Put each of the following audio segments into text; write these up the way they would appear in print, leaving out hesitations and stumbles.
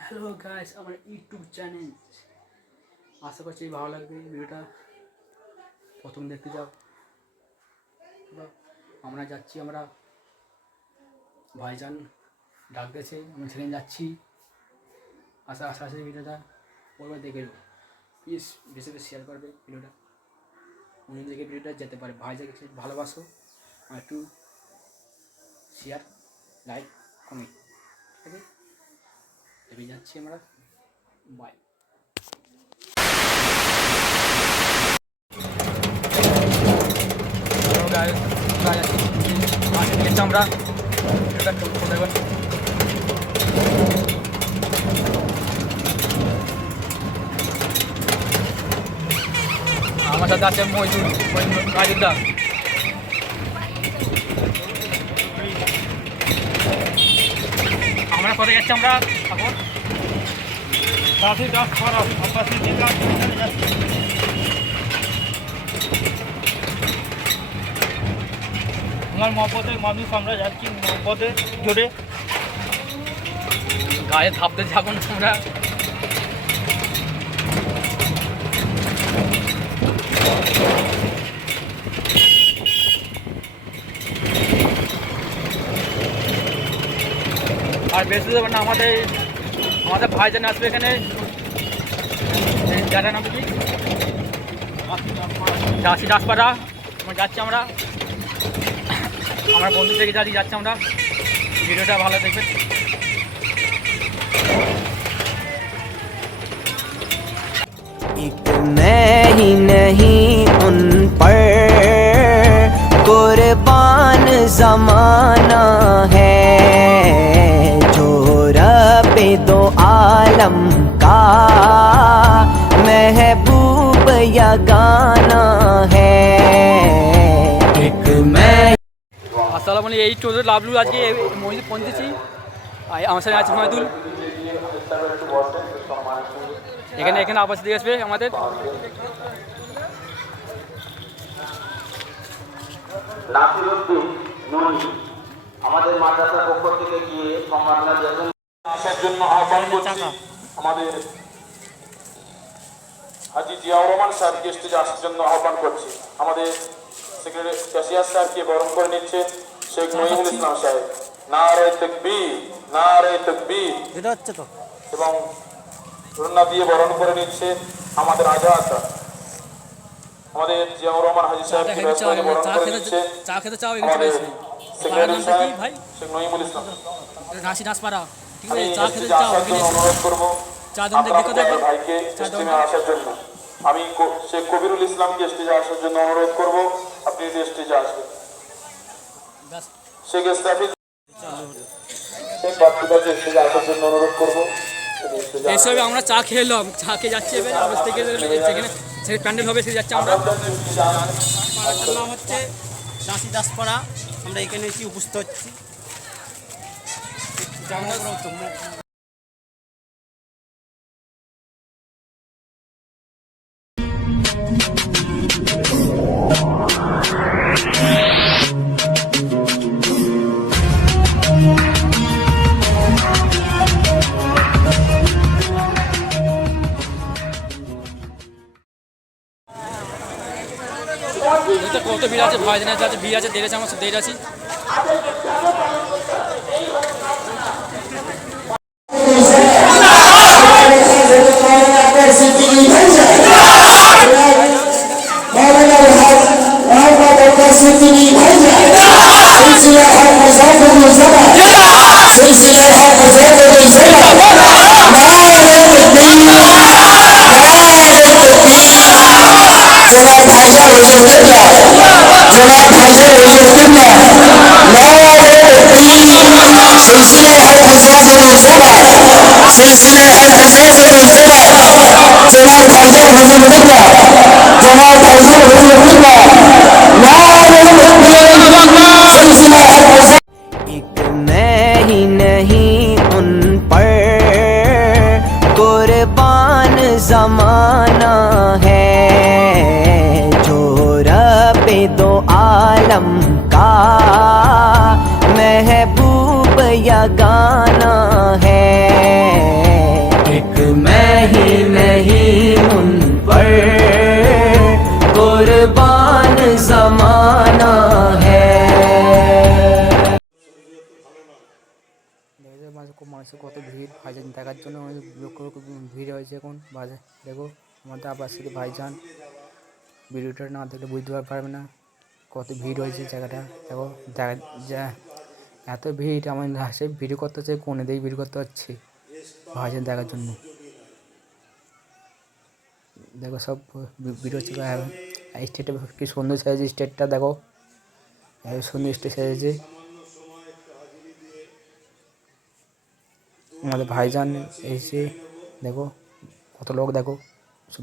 Hello guys, আমার YouTube channel. আশা করছি ভালো লাগবে ভিডিওটা। প্রথম দেখতে যাও। আমরা যাচ্ছি, আমরা ভাইজান ডাক দিয়েছে, আমরা সেখানে যাচ্ছি। আশা আছে ভিডিওটা ওরা দেখে নেবো। প্লিজ বেশি বেশি শেয়ার করবে ভিডিওটা, অন্য দিকে ভিডিওটা যেতে পারে। ভাইজানকে ভালোবাসো, আর একটু শেয়ার, লাইক, কমেন্ট, ঠিক আছে? এবার যাচ্ছি আমরা, বাই। আমরা আমার সাথে আছে মহিদুল গাড়িদা। আমরা কোথায় যাচ্ছি? আমরা এখন আমার মহব্বতের মানুষ, আমরা যাচ্ছি মহব্বতে জোরে। গায়ে থাপতে যখন আমরা আর বেশি যাবে না। আমাদের ভাইজান আসবে এখানে, জায়গার নাম কি? চাষি দাসপাড়া। যাচ্ছি আমরা, আমার বন্ধু থেকে যাচ্ছি আমরা। ভিডিওটা ভালো দেখবেন। एक मैं ही नहीं उन पर कुर्बान ज़माना है, जो रब दो आलम का महबूब यगाना है। एक मैं আসসালামু আলাইকুম। এই চৌধুরী লাভলু আজকে মহিদুল পৌঁছেছি। আমার সাথে আছে মহিদুল। এখানে আবাস দিয়ে আসবে আমাদের। নাসিরউদ্দিন ননি আমাদের মাদ্রাসার পক্ষ থেকে গিয়ে সম্মাননা জানান আসার জন্য আহ্বান করছি। আমাদের হাজী জিয়াউর রহমান স্যারকে স্টেজে আসার জন্য আহ্বান করছি। আমাদের সেক্রেটারি ক্যাশিয়ার স্যারকে বরণ করে নিচ্ছে শেখ নঈমুল ইসলাম সাহেব। নারে তাকবীর, নারে তাকবীর। এটা হচ্ছে তো। এবং রুন্না দিয়ে বরণ করে নিচ্ছে আমাদের আজাদ আমাদের জিয়াউর রহমান হাজী সাহেবকে বরণ করে নিচ্ছে আমাদের সেক্রেটারি সাহেব শেখ নঈমুল ইসলাম। আমি স্টেজে আসার জন্য অনুরোধ করবো আপনার ভাইকে স্টেজে আসার জন্য। আমি শেখ কবিরুল ইসলামকে স্টেজে আসার জন্য অনুরোধ করবো, আপনি স্টেজে আসবেন। শেখ ইস্তাফিজ শেখ বাপ্তুদাকে স্টেজে আসার জন্য অনুরোধ করবো। এই হিসাবে আমরা চা খেলাম, চা খেয়ে যাচ্ছি। এবার আবাস থেকে যেখানে প্যান্ডেল হবে সেখানে যাচ্ছি আমরা। পাড়াটার নাম হচ্ছে চাষি দাসপাড়া। আমরা এখানে এসে উপস্থিত হচ্ছি। কত ভিড় আছে, ভাইজানের আছে, ভিড় আছে, দেড় আছে, আমার সাথে দেড় আছি। एक मैं ही नहीं उन पर कुर्बान ज़माना है, जो रब दो आलम का या गाना है, एक मैं ही नहीं उन पर कुर्बान जमाना है। মানুষের কত ভিড় ভাইজান দেখার জন্য লক্ষ লক্ষ ভিড় হয়েছে এখন বাজে। দেখো আমাদের আবার সাথে ভাইজান, ভিডিওটা না দেখলে বুঝতে পারবে না কত ভিড় হয়েছে জায়গাটা। দেখো যা এত ভিড়, আমার হাসে ভিডিও করতে হচ্ছে, কোনে দিকে ভিডিও করতে হচ্ছে ভাইজান দেখার জন্য। দেখো সব ভিডিও হচ্ছে, স্টেটটা কি সুন্দর সেজেছে, স্টেটটা দেখো সুন্দর স্টেট সেজেছে। আমাদের ভাইজান এসে দেখো কত লোক, দেখো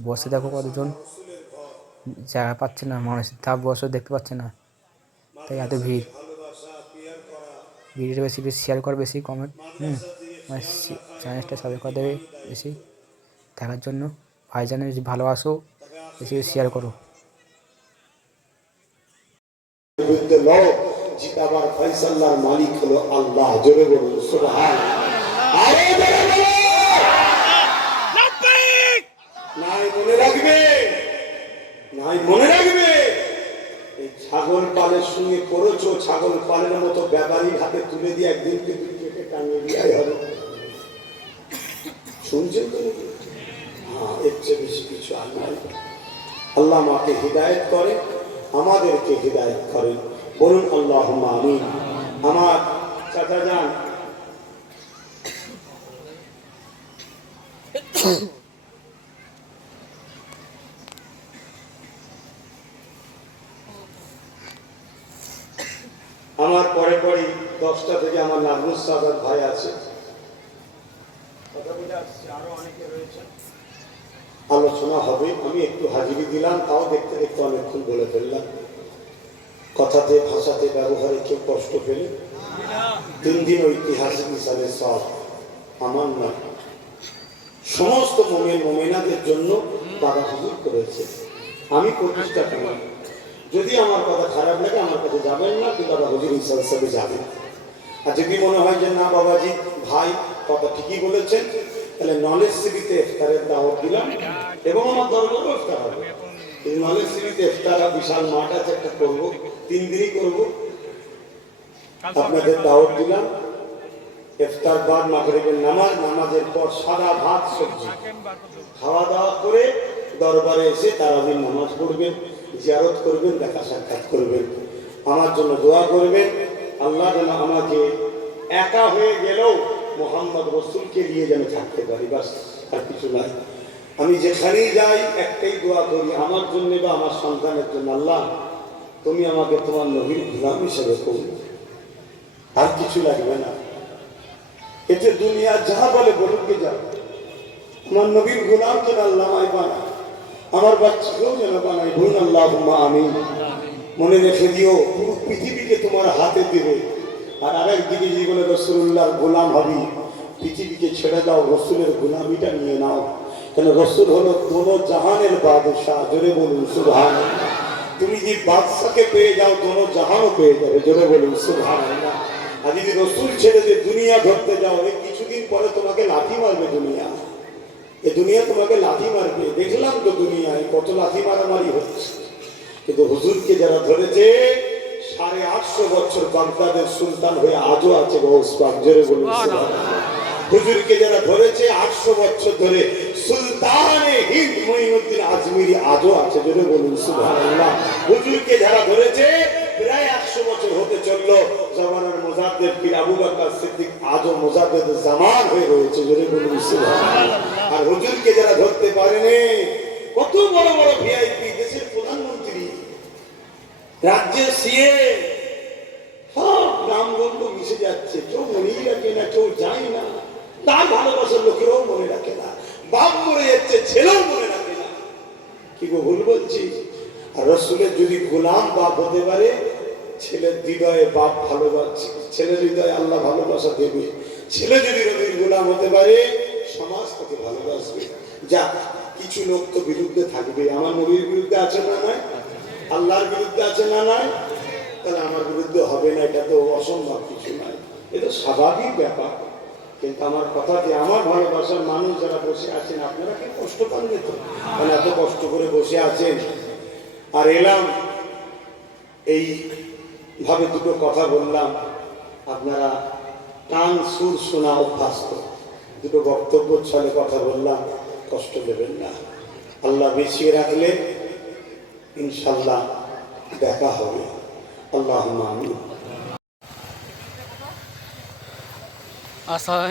বসে দেখো কতজন, জায়গা পাচ্ছে না, মানুষের ধাপ বসে দেখতে পাচ্ছে না, তাই এত ভিড়। ভিডিওটা বেশি বেশি শেয়ার কর, বেশি কমেন্ট, চ্যানেলটা সাবস্ক্রাইব করে দেবে বেশি দেখার জন্য। ভাইজানের বেশি ভালোবাসো, বেশি বেশি শেয়ার করো। জিতাবার ফয়সালার মালিক হলো আল্লাহ। জোরে বলুন সুবহানাল্লাহ। আরে জোরে বলুন লাব্বাইক। নাই মনে রাখবে, নাই মনে রাখবে, এই ছাগল পালের সঙ্গে করেছো, ছাগল পালের মতো ব্যাপারীর হাতে তুলে দিয়ে একদিন কেটে টাঙিয়ে দেওয়াই হবে। শুনছেন তো? হ্যাঁ, এর চেয়ে বেশি কিছু আর নাই। আল্লাহ আমাকে হিদায়ত করে, আমাদেরকে হিদায়ত করেন, বলুন আল্লাহুম্মা আমিন। আমার চাচা যান আমার পরে পরে 10টা থেকে আমার নাজমুস সাদাত ভাই আছে, আরো অনেকে রয়েছে, আলোচনা হবে। আমি একটু হাজিরি দিলাম, তাও দেখতে দেখতে অনেকক্ষণ বলে ফেললাম। কথাতে ভাষাতে ব্যবহারে কেউ কষ্ট পেলে 3 দিন ঐতিহাসিক হিসাবে সব আমার নয়, সমস্ত মুমিন মুমিনাদের জন্য দাদা হুজুর করেছে। আমি প্রতিষ্ঠা করি, যদি আমার কথা খারাপ লাগে আমার কাছে যাবেন না, কিন্তু দাদা হুজুর হিসাবে যাবেন। আর যদি মনে হয় যে না বাবাজি ভাই কথা ঠিকই বলেছেন, তাহলে নলেজ সিটিতে ইফতারের দাওয়াত দিলাম, এবং আমার দরবারও ইফতার হবে। এই নলেজ সিটিতে ইফতারা বিশাল মাঠ আছে, একটা করবো, 3 দিনই করবো। আপনাদের দাওয়াত দিলাম। ইফতার বাদ মাগরিবের নামাজ, নামাজের পর সাদা ভাত সবজি খাওয়া দাওয়া করে দরবারে এসে তারাবির নামাজ পড়বেন, জিয়ারত করবেন, দেখা সাক্ষাৎ করবেন, আমার জন্য দোয়া করবেন। আল্লাহ যেন আমাকে একা হয়ে গেলেও মোহাম্মদ রসুলকে নিয়ে যেন থাকতে পারি, বাস আর কিছু নাই। আমি যেখানেই যাই একটাই দোয়া করি আমার জন্য বা আমার সন্তানের জন্য, আল্লাহ তুমি আমাকে তোমার নবীর গোলাম হিসেবে করো, আর কিছু লাগবে না। এতে দুনিয়া যাহা বলে বলুকে যাও, আমার নবীর গোলাম যেন আল্লাহ আমায় বানায়, আমার বাচ্চাকেও যেন বানায়, বলুন আল্লাহুম্মা আমিন। মনে রেখে দিও পুরো পৃথিবীকে তোমার হাতে দেবে, আর আরেকদিকে জীবনে রসুল্লাহর গোলাম হবি, পৃথিবীকে ছেড়ে দাও, রসুলের গোলামিটা নিয়ে নাও, কেন রসুল হলো দোনো জাহানের বাদশাহ। জোরে বলুন সুবহানাল্লাহ। তুমি যদি বাদশাকে পেয়ে যাও, দোনো জাহানও পেয়ে যাবে। জোরে বলুন সুবহানাল্লাহ। আর যদি রসুল ছেড়ে দিয়ে দুনিয়া ধরতে যাও, এই কিছুদিন পরে তোমাকে লাথি মারবে দুনিয়া, এ দুনিয়া তোমাকে লাথি মারবে। দেখলাম তো দুনিয়ায় কত লাথি মারামারি হচ্ছে, কিন্তু হুজুরকে যারা ধরেছে 850 বছর বাগদাদের সুলতান হয়ে আজও আছে গৌস পাক। জোরে বলুন সুবহানাল্লাহ। হুজুরকে যারা ধরেছে 800 বছর ধরে সুলতানে হিন্দ মুঈনুদ্দিন আজমিরি আজও আছে। জোরে বলুন সুবহানাল্লাহ। হুজুরকে যারা ধরেছে প্রায় 100 বছর হতে চললো, জামানার মুজাদ্দিদ পীর আবু বকর সিদ্দিক আজও মুজাদ্দিদ জামান হয়ে রয়েছে। জোরে বলুন সুবহানাল্লাহ। আর হুজুরকে যারা ধরতে পারেনি, কত বড় বড় ভিআইপি, দেশের প্রধানমন্ত্রী, রাজ্যের সিএ, সব নামগন্ধ মিশে যাচ্ছে, কেউ মনেই রাখে না, কেউ যায় না, তার ভালোবাসার লোকেরাও মনে রাখে না, বাপ মরে যাচ্ছে ছেলেও মনে রাখে না। কি গো ভুল বলছি? আর রসুলের যদি গোলাম বাপ হতে পারে, ছেলের হৃদয়ে বাপ ভালোবাসে, ছেলের হৃদয়ে আল্লাহ ভালোবাসা দেবে। ছেলে যদি নবীর গোলাম হতে পারে, সমাজ তাকে ভালোবাসবে। যা কিছু লোক তো বিরুদ্ধে থাকবে, আমার নবীর বিরুদ্ধে আছে না নয়, আল্লাহর বিরুদ্ধে আছে না নয়, তাহলে আমার বিরুদ্ধে হবে না, এটা তো অসম্ভব কিছু নয়। এ তো স্বাভাবিক ব্যাপার। কিন্তু আমার কথা যে আমার ভালোবাসার মানুষ যারা বসে আছেন, আপনারা কি কষ্ট পান তো? মানে এত কষ্ট করে বসে আছেন, আর এলাম এইভাবে দুটো কথা বললাম, আপনারা টান সুর শোনা অভ্যস্ত, দুটো বক্তব্য ছলে কথা বললাম, কষ্ট দেবেন না। আল্লাহ বেঁচিয়ে রাখলে ইনশাল্লাহ দেখা হবে। আল্লাহুম্মা আমিন।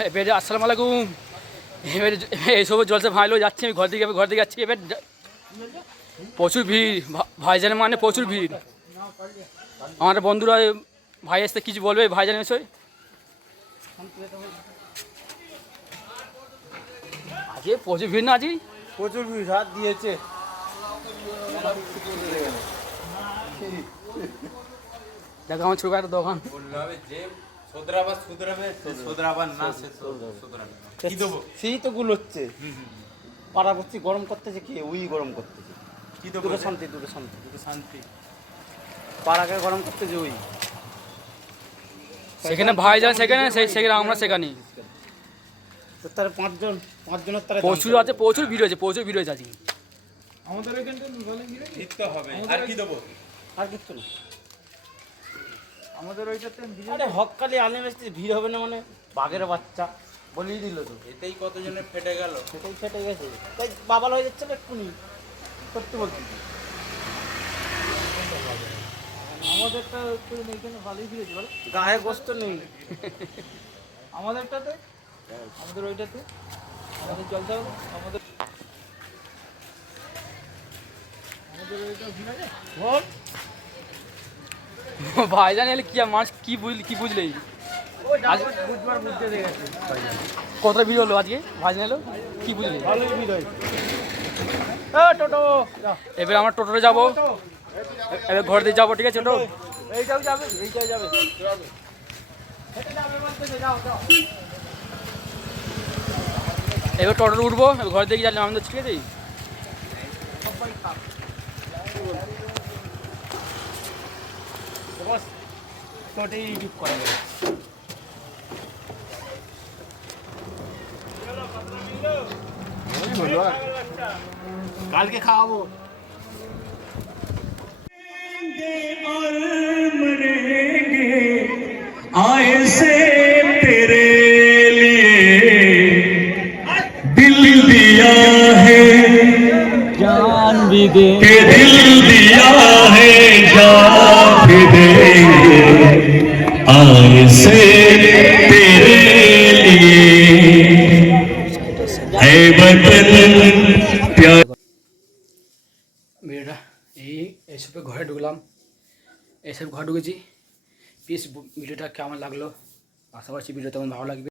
এবারে আসসালামু আলাইকুম। এবারে এইসব জলসা ভাইলো যাচ্ছি, আমি ঘর দিকে যাচ্ছি। এবার প্রচুর ভিড়, ভাইজানের মানে প্রচুর ভিড়। আমার বন্ধুরা ভাই আসতে কিছু বলবে ভাইজানের বিষয়? আজকে প্রচুর ভিড় না? আজকে প্রচুর ভিড়, হাত দিয়েছে। দেখো আমার ছোট একটা দোকান। সেই তো গুলোচ্ছে পাড়াপড়শি গরম করতেছে, কি ওই গরম করতেছে। কি তো দূরে শান্তি, দূরে শান্তি, দূরে শান্তি। পাড়াকে গরম করতেছে ওই। সেখানে ভাইজান সেখানে, সেখানে আমরা সেখানে। তো তার পাঁচজনের তারা প্রচুর আছে, প্রচুর ভিড় হয়েছে, প্রচুর ভিড় হয়েছে আজকে। আমাদের এখানটা জিততে হবে। আর কি দেবো? আর কিচ্ছু না। আমাদের ওইটাতে আরে হকালি আনলিমিটেড ভিড় হবে না মানে? বাঘের বাচ্চা বলেই দিল তো। এতেই কতজনের ফেটে গেল। সেটাই ফেটে গেছে, তাই বাবাল হয়ে যাচ্ছে না এক্ষুনি। সত্যি বলছি। আমাদেরটা একটু এখানে ভালোই ফিরেছে বলো। গায়ে গোস্ত নেই। আমাদেরটাতে, আমাদের ওইটাতে আমাদের চলতে হবে। আমাদের ওইটা ভিড় আছে বল। ভাইজান এলে কি মানুষ কি বুঝলি? বুধবার বুঝতে দেখেছি কতটা ভিড় হলো আজকে? ভাইজান এলো কি বুঝলি? ভালোই ভিড় হয়েছে। টোটো এবার আমরা টোটোতে যাবো, এবার ঘর দিয়ে যাবো, ঠিক আছে? টোটো এইটাও যাবে, এইটাও যাবে। হেঁটে যাবে বলতেছে, যাও যাও। এবার টোটোতে উঠবো, এবার ঘর দিয়ে গেলে আমাদের, ঠিক আছে? বস টোটেই ইউটিউব করা যাবে। কালকে খাওয়াবো। आए से तेरे लिए दिल दिया है, जान भी दे के दिल दिया है, जान भी देंगे आए से तेरे लिए है वतन प्यार। ভিডিওটা এইসবে ঘরে ঢুকলাম, এইসব ঘরে ঢুকেছি। প্লিজ ভিডিওটা কেমন লাগলো? আশা করছি ভিডিও তেমন ভালো লাগবে।